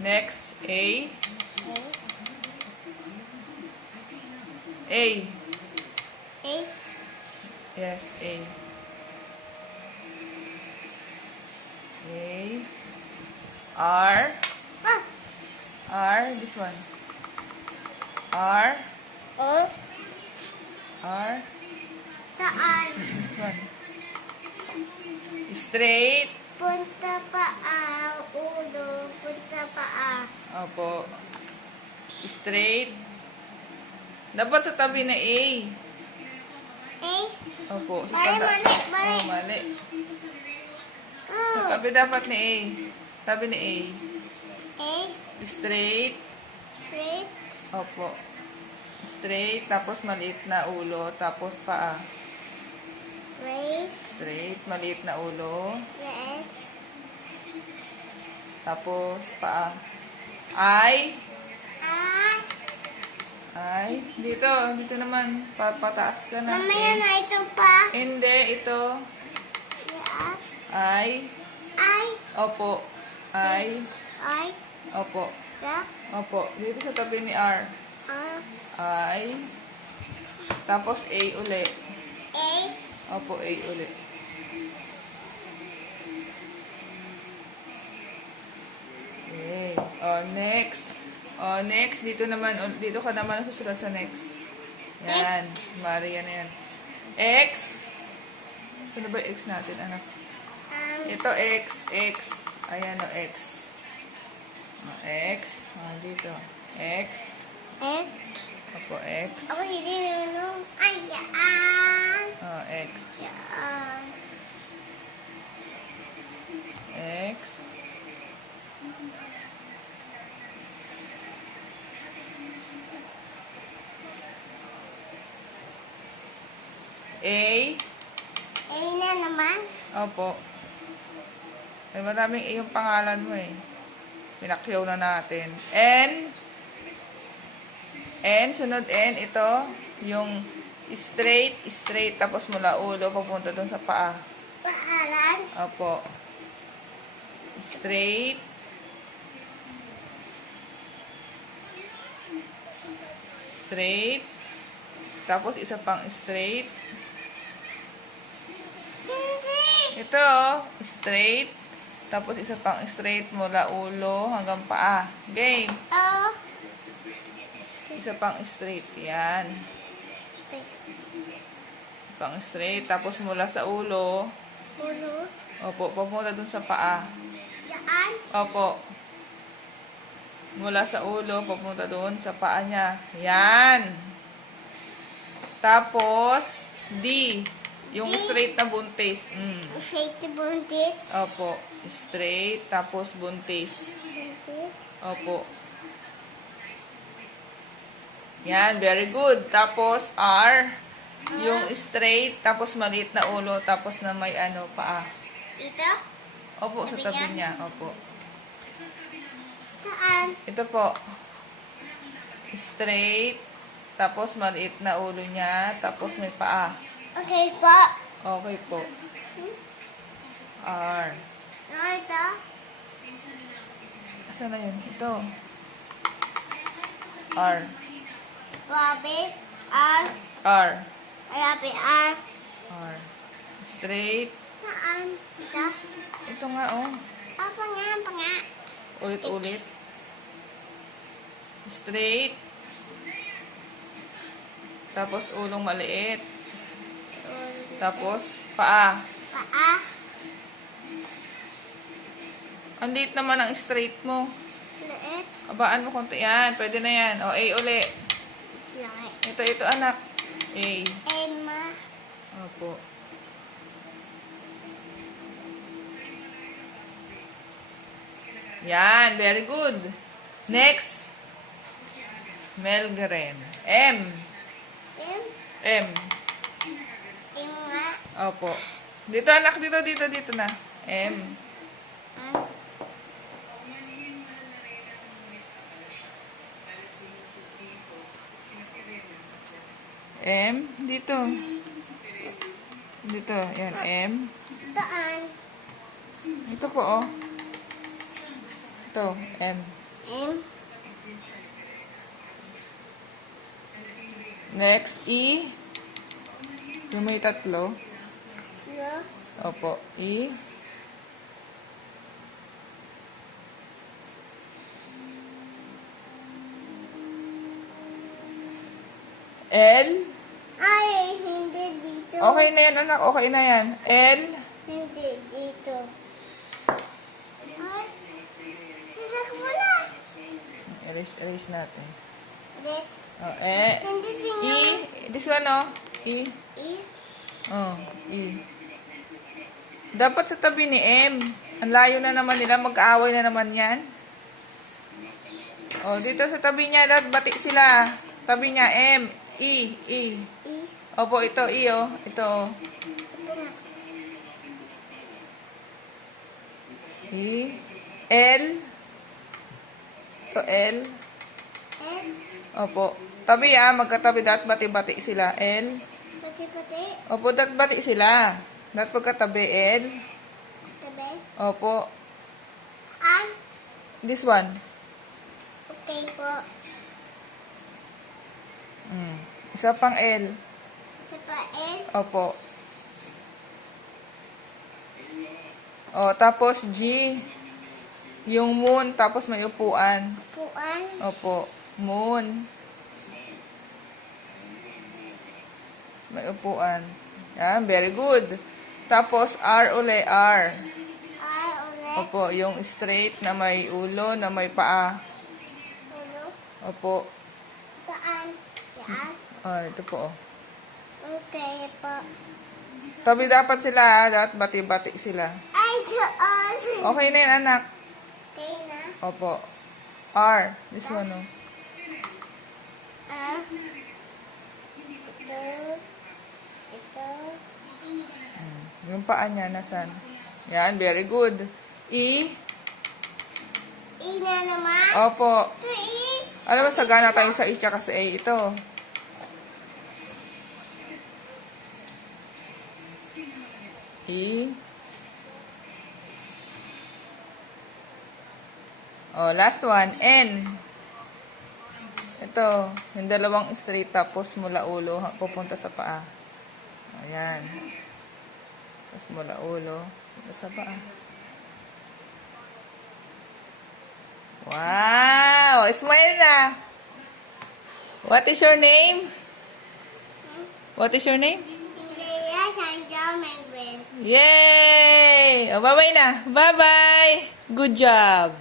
Next, A. A. A. A. Yes, A. A. R. Ah. R. This one. R. O. R. Saan? This one. Straight. Punta paa. Ulo. Punta paa. Opo. Straight. Dapat sa tabi na A. A. Opo. Sa Mali, tabi. mali, mali. Oh, mali. Sa Oh. tabi dapat ni A. Tabi ni A. A. Straight. Straight. Opo. Straight. Tapos maliit na ulo. Tapos paa. Straight. Straight. Maliit na ulo. Straight. Tapos paa. I. Ah. I. Dito. Dito naman. Pataas ka na. Mamaya na ito pa. Hindi. Ito. Yeah. I. I. Opo. I. I. Opo. Yeah. Opo. Dito sa tabi ni R. R. I. Tapos A uli. A. Opo, A uli. Okay. Next. Next. Dito naman. Dito ka naman susunod sa next. Yan. Maria na yan. X. Saan ba yung X natin, anak? Ito, X. X. Ayan o, X. X. Dito. X. X. Opo, X. Ako hindi nunong. Ay, yan. X. Yan. X. A. A na naman. Opo. May maraming A yung pangalan mo eh. Pinakyaw na natin. N. N. Sunod N. Ito. Yung straight. Straight. Tapos mula ulo. Papunta dun sa paa. Pahalan. Opo. Straight. Straight. Tapos isa pang straight. Hindi. Ito, straight. Tapos isa pang straight mula ulo hanggang paa. Game. O. Isa pang straight. Yan. Pang straight. Tapos mula sa ulo. Ulo. Opo, papunta dun sa paa. Yan. Opo. Mula sa ulo, papunta doon sa paa niya. Yan. Tapos, D. Yung D? straight na buntis. Straight to buntit. Opo. Straight, tapos buntis. Buntit. Opo. Yan, very good. Tapos, R. Yung straight, tapos maliit na ulo, tapos na may paa. Ito. Opo, sa tabi niya. Opo. Saan? Ito po. Straight, tapos maliit na ulo niya, tapos may paa. Okay po. Okay po. R. Ano ito? Asan na yun? Ito. R. Rabbit. R. R. Rabbit. R. R. Straight. Saan? Ito. Ito nga, oh. Apa nga? Apa nga? Ulit-ulit. Straight. Tapos ulong maliit. Tapos paa. Paa. Ang liit naman ang straight mo. Liit. Abaan mo konti. Yan, pwede na yan. O, A uli. Laki. Ito anak. A. Emma. Opo. Yan, very good. Next. Melgren. M. M. M. Emma. Opo. Dito anak, dito na. M. M. Dito. Dito, yan, M. Saan? Ito po, oh. Ito, M. M. Next, E. Yung may tatlo. Lo. Opo, E. L. Ay, hindi dito. Okay na yan, anak. Okay na yan. L. Hindi dito. Ay, sasak mo na. Erase natin. Dit. Oh, Hindi E. sinyo. This one, oh. E. E. Oh, E. Dapat sa tabi ni M. Ang layo na naman nila. Mag-aaway na naman yan. Oh, dito sa tabi niya. Dapat bati sila. Tabi niya, M. E. E. E. Opo, ito, E, oh. Ito, oh. Ito nga. E. L. Ito, L. M. Opo. Tabi, ah. Magkatabi. Dapat bati-bati sila. L. Pati-pati. Opo, dapat bati sila. Dapat pagkatabi, L. Tabi. Opo. An. This one. Okay po. Isa pang L. Ito pa N. Opo. O, tapos G. Yung moon, tapos may upuan. Puan. Opo. Moon. May upuan. Yan, very good. Tapos R uli, R. R ulit. Opo, yung straight na may ulo, na may paa. Ulo. Opo. Taan. Yan. Ito po. Oh. Okay po. Tabi dapat sila, ah. Dapat bati-bati sila. Ay, doon. Okay na yan, anak. Okay na. Opo. R. This one, oh. R. Ito. Ito. Yung paa niya, nasan? Yan, very good. E. E na naman. Opo. Ito E. Alam mo, sagana tayo sa E tsaka sa A. Ito. E. Oh, last one. N. Ito. Yung dalawang straight tapos mula ulo pupunta sa paa. Ayan. Tapos mula ulo punta sa paa. Wow! Smile na! What is your name? What is your name? Leia Sanjo Menguin. Yay! Oh, bye-bye na. Bye-bye! Good job!